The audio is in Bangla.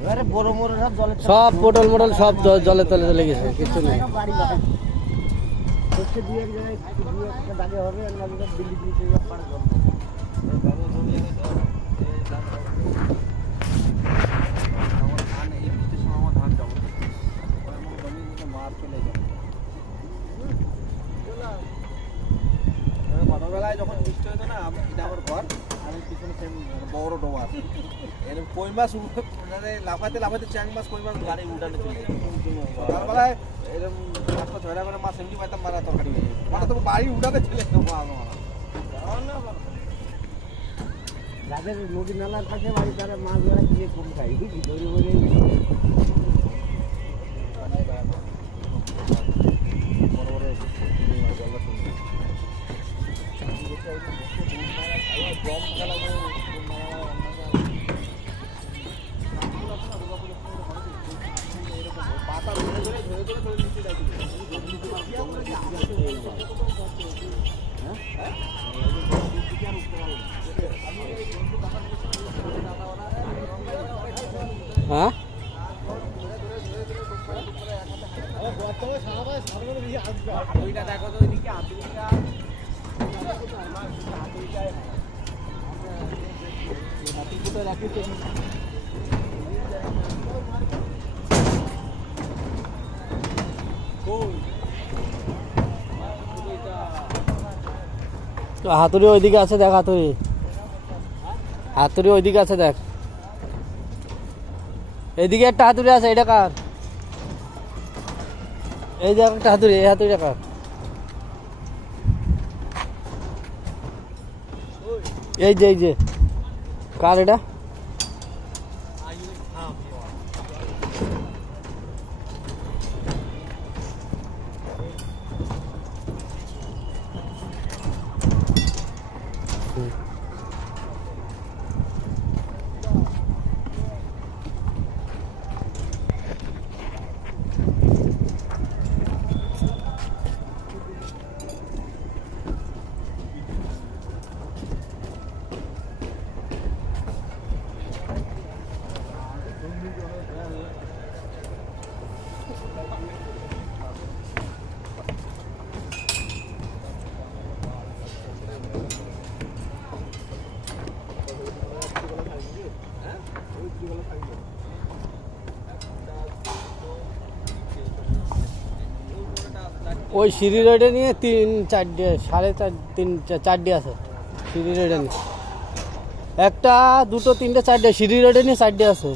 এবারে বড় মোড় সব পটল মটল সব জলে তলে চলে গেছে, কিছু নেই। দুই এক জায়গায় দাগে হবে দিল্লি দিল্লি পাড়া জল ছোটবেলায় যখন বৃষ্টি হতো না, এটা আমার ঘর, আমি পিছনে বড় ডোবা আছে, এরকম কই মাছ মানে লাফাতে লাফাতে চ্যাং মাছ কই মাছ গাড়ি উঠানে চলে যেত। সকালবেলায় এরকম 5-6টা করে মাছ এমনি পাইতাম, মারা তরকারি হয়ে যেত, মানে তো বাড়ি উঠাতে চলে যেত মাছ মারা। যাদের নদী নালার পাশে বাড়ি তারা মাছ ধরা কিনে কম খাই, ধরে ধরে হ্যাঁ দেখো তো এদিকে হাতুড়ি ওইদিকে আছে, দেখ হাতুড়ি, হাতুড়ি ওইদিকে আছে দেখ, এইদিকে একটা হাতুড়ি আছে, এটা কার? এই দেখ একটা হাতুড়ি, এই হাতুড়িটা কার? এই যে কার এটা? ওই সিঁড়ি রোডে নিয়ে 3-4 3.5 আছে সিঁড়ি রোডে নিয়ে, একটা 2-3 4 সিঁড়ি রোডে নিয়ে 4 আছে।